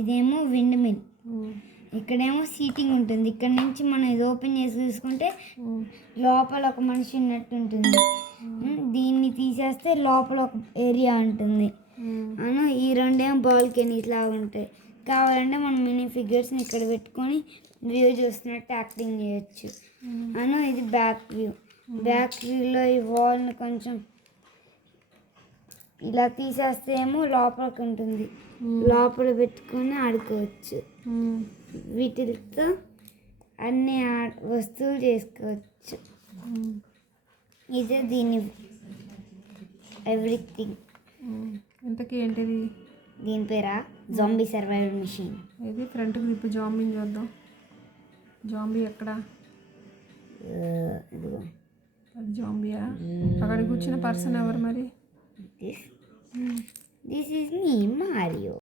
ఇదేమో wind mill. ఇక్కడేమో seating ఉంటుంది. ఇక్కడ నుంచి మనం ఇది ఓపెన్ చేసి చూసుకుంటే లోపల ఒక మనిషి ఉన్నట్టు ఉంటుంది. దీన్ని తీసేస్తే లోపల ఒక ఏరియా ఉంటుంది. ఈ రెండేమో బాల్కనీస్ లాగా ఉంటాయి. కావాలంటే మనం మినీ ఫిగర్స్ని ఇక్కడ పెట్టుకొని వ్యూ చూస్తున్నట్టు యాక్టింగ్ చేయొచ్చు. ఇది బ్యాక్ వ్యూ. బ్యాక్ వ్యూలో ఈ వాల్ని కొంచెం ఇలా తీసేస్తే ఏమో లోపలికి ఉంటుంది. లోపల పెట్టుకొని ఆడుకోవచ్చు. వీటితో అన్ని వస్తువులు చేసుకోవచ్చు. ఇదే దీని ఎవ్రీథింగ్. ఇంతకీ ఏంటిది? దీని పేరా జాంబీ సర్వైవల్ మిషన్. ఇది ఫ్రంట్ గ్రిప్ జాంబీని చూద్దాం. జాంబీ ఎక్కడ? అది జాంబీయా? అక్కడ కూర్చున్న పర్సన్ ఎవరు మరి? This is me Mario.